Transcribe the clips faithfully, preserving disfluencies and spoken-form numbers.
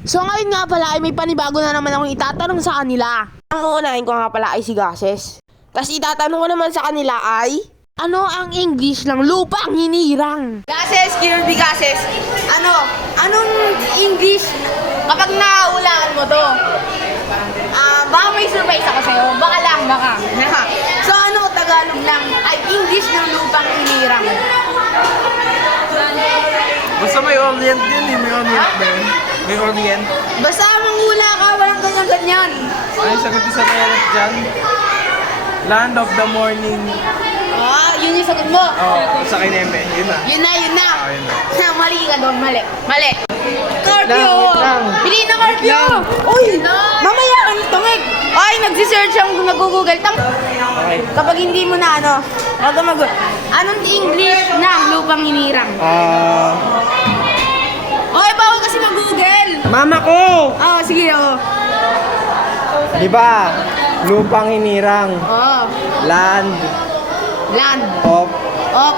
So ngayon nga pala ay may panibago na naman akong itatanong sa kanila. Ang uunahin ko nga pala ay si Gases. Tapos itatanong ko naman sa kanila ay, ano ang English ng lupang hinirang? Gases, Kirby Gases, ano, anong English kapag nahulaan mo to? Ah, uh, baka may surprise ako sa'yo, baka lang, baka. So ano, Tagalog lang, ay English ng lupang hinirang. Basta may orient din eh, may orient ba yun? May orient. Basta manghula ka, walang ganyan-ganyan. Ay, sagot sa orient dyan. Land of the morning. Ah, yun yung sagot mo. Oo, oh, sa kineme, yun na. Yun na, yun na. Oh, yun na. Mali ka doon, mali. Mali. Carpio! Lang, wait lang. Bili na Carpio! Uy! Mamaya ka tungig! Ay, nagsisearch ang nag-google. Tam Okay. Kapag hindi mo na ano, wag ka mag anong English ng lupang hinirang? Ah... Okay, bawal kasi mag-google. Mama ko! Oo, sige, oo. Di ba? Lupang hinirang. Oo. Land Land. of... Op.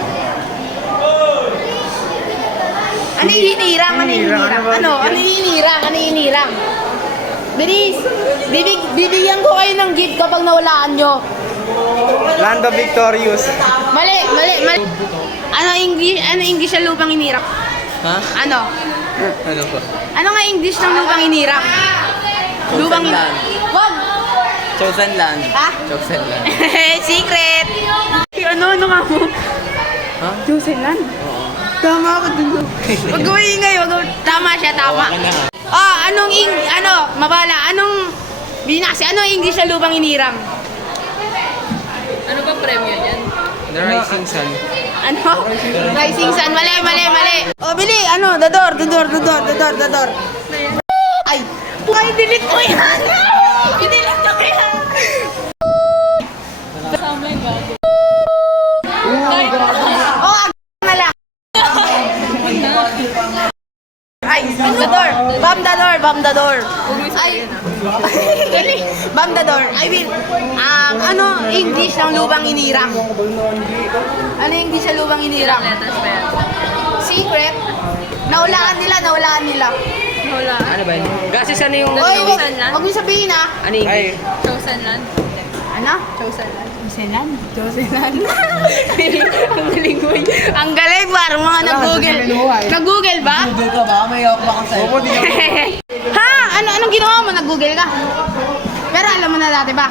Ano yung hinirang? Ano yung hinirang? Ano? Ano yung hinirang? Ano yung hinirang? Bilis! Bibig, bibigyan ko kayo ng gift kapag nawalaan nyo. Land of victorious. Mali, mali, mali. Ano English, ano English ng lupang hinirang? Ha? Ano? Ano po? Ano nga English ng lupang hinirang? Lupang hinirang. Wag! Chosen land. Ha? Chosen land. Secret! Ano, ano nga mo? Ha? Chosen land? Oo. Tama ako dun. Wag ko ingay, wag ko. Tama siya, tama. Ah, anong ing, ano, mabala, anong, binasi, anong English na lupang hinirang? Ano ba premyo yan? The rising sun. Ano? Rising sun, mali, mali, mali. O, bili, ano, dador, dador, dador, dador, dador. Ay, ay, delete ko yan. I-delete ko yan. Kasama yung bago. O, ag na lang. Ay, dador, bam dador, bam dador. Ay, bam dador. I will, um, ano English ng lupang hinirang? Ano English ng lupang hinirang? Letters pa yan. Secret? Naulaan nila, naulaan nila. Wala. Ano ba yun? Gases ano yung... Oy, wag, Chosen land? wag mo sabihin ah. Ano yung... Ay, Chosen land. Ano? Chosen land. Chosen land? Chosen land? Ang galing mo. Ang galing, parang mga nag-google. Nag-google ba? Google ka ba? May ako bakang sa'yo. Oo, di ako. Ha? Ano, anong ginawa mo? Nag-google ka? Pero alam mo na dati ba?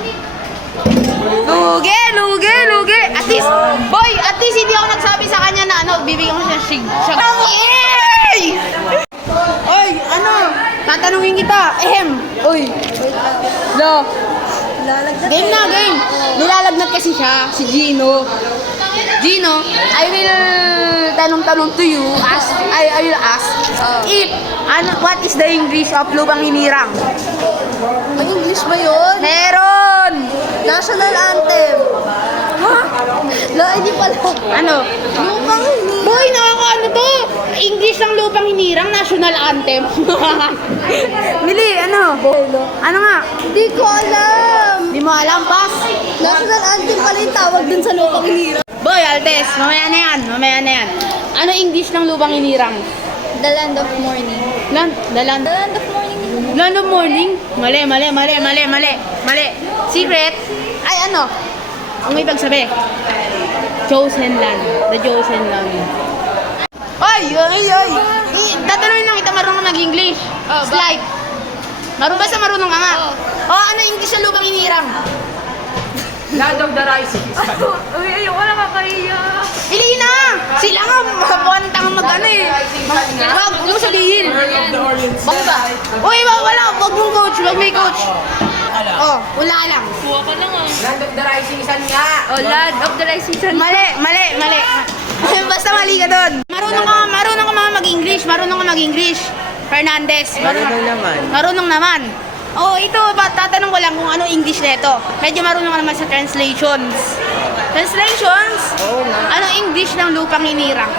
Lugi, lugi, lugi. At least, boy, at least hindi ako nagsabi sa kanya na ano, bibigyan ko siya shig. Shag. Yay! Oy, ano? Tatanungin kita. Ehem. Uy. Lo. Game na, game. Nilalagnat kasi siya, si Gino. Gino, I will tanong-tanong to you, ask, I, I will ask, if, ano, what is the English of lupang hinirang? Ang English ba yun? Meron! National anthem. Ha? La, hindi pala. Ano? Lupang hinirang. Boy, nakakaano to? English ng lupang hinirang, national anthem. Mili, ano? Ano nga? Hindi ko alam. Di mo alam, pass? National anthem pala yung tawag dun sa lupang hinirang. Boy, Altes, mamaya na yan, mamaya na yan. Ano English ng lupang hinirang? The land of morning. Land, the land. The land of morning. Land of morning? Mali, mali, mali, mali, mali, mali. Secret? Ay, ano? Ang may pagsabi. Chosen land. The chosen land. Ay, ay, ay. I- Tatanungin lang kita, marunong ka mag-English. Oh, Slide. Marunong ba sa marunong ka nga? Oh, ano English sa lupang hinirang? Land of the rising sun. Uy, ayoko na kakahiya. Piliin na! Sila nga, mabuhan tanga mag-ano eh. Wag, huwag mo sabihin. Land of the orient sun. Bakit ba? Uy, wag, wala. Wag mong coach. Wag may coach. Oh, wala lang. Kuha ka lang ah. Land of the rising sun nga. Oh, land of the rising sun. Mali, mali, mali. Basta mali ka doon. Marunong ka, marunong ka mga mag-English. Marunong ka mag-English. Fernandez. Marunong naman. Marunong naman. Oh, ito, ba, tatanong ko lang kung ano English nito. Medyo marunong ka naman sa translations. Translations? Oo nga. Ano English ng lupang hinirang?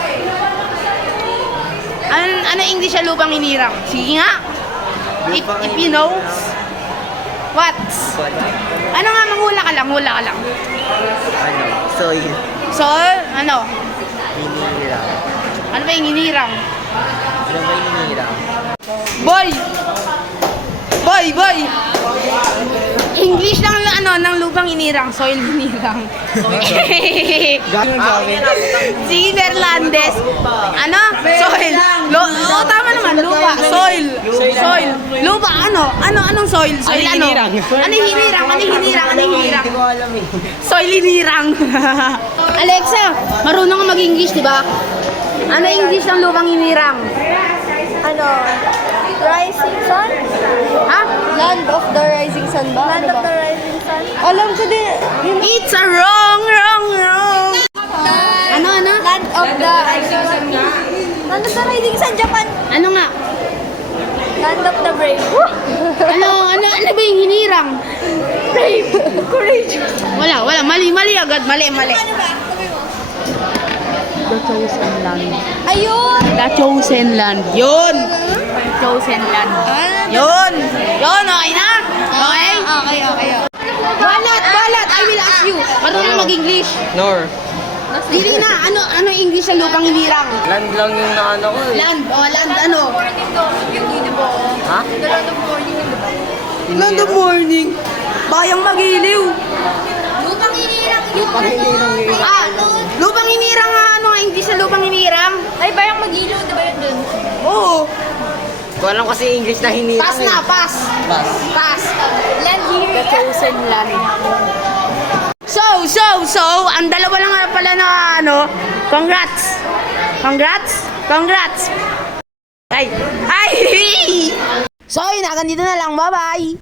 Ano, ano English ng lupang hinirang? Sige nga. If, if you know. What? Ano nga, manghula ka lang, hula ka lang. Ano? Soy. So, ano? Hinirang. Ano ba yung hinirang? Ano ba yung hinirang? Boy! Boy, boy! English lang ng ano, ng lupang inirang, soil inirang. Gano'n sabi? Si Fernandez. Ano? Soil. Lo oh, tama naman, lupa. Soil. Soil. Lupa, ano? Ano, anong soil? Soil ano? Ano hinirang? Ano hinirang? Ano hinirang? Soil hinirang. Alexa, marunong ka mag-English, di ba? Ano English ng lupang hinirang? Ano? Rising Sun? Ha? Land of the Rising Sun ba? Land of the Rising Sun? Alam ko din. It's a wrong, wrong, wrong. Ano, ano? Land of the Rising Sun nga. Land of the Rising Sun, Japan. Ano nga? Land of the Brave. Ano, ano, ano ba yung hinirang? Brave. Courage. Wala, wala. Mali, mali agad. Mali, mali. Ano ba? Sabi mo. The chosen land. Ayun. The chosen land. Yun. The chosen land. Yun. Yun, okay na? Okay? Okay, okay. Balat, balat. I will ask you. Marunong mag-English. Nor. Dili na. Ano, ano English sa lupang hinirang? Land lang yung naano ko eh. Land. O, land ano? Morning daw. Yun yun, di ba? Ha? The Land of Morning yun, di ba? Land of morning. Bayang magiliw. Lupang hinirang yun. Lupang hinirang yun. Ah, lupang hinirang nga. Ano nga English sa lupang hinirang? Ay, bayang mag-ilaw, di ba yun dun? Oo. Ko alam kasi English na hinirang Pass na, pass. Pass. Pass. Land here. The chosen land. So, so, so, ang dalawa lang nga pala na ano, congrats. Congrats. Congrats. Ay, ay. So, yun na, ganito na lang. Bye-bye.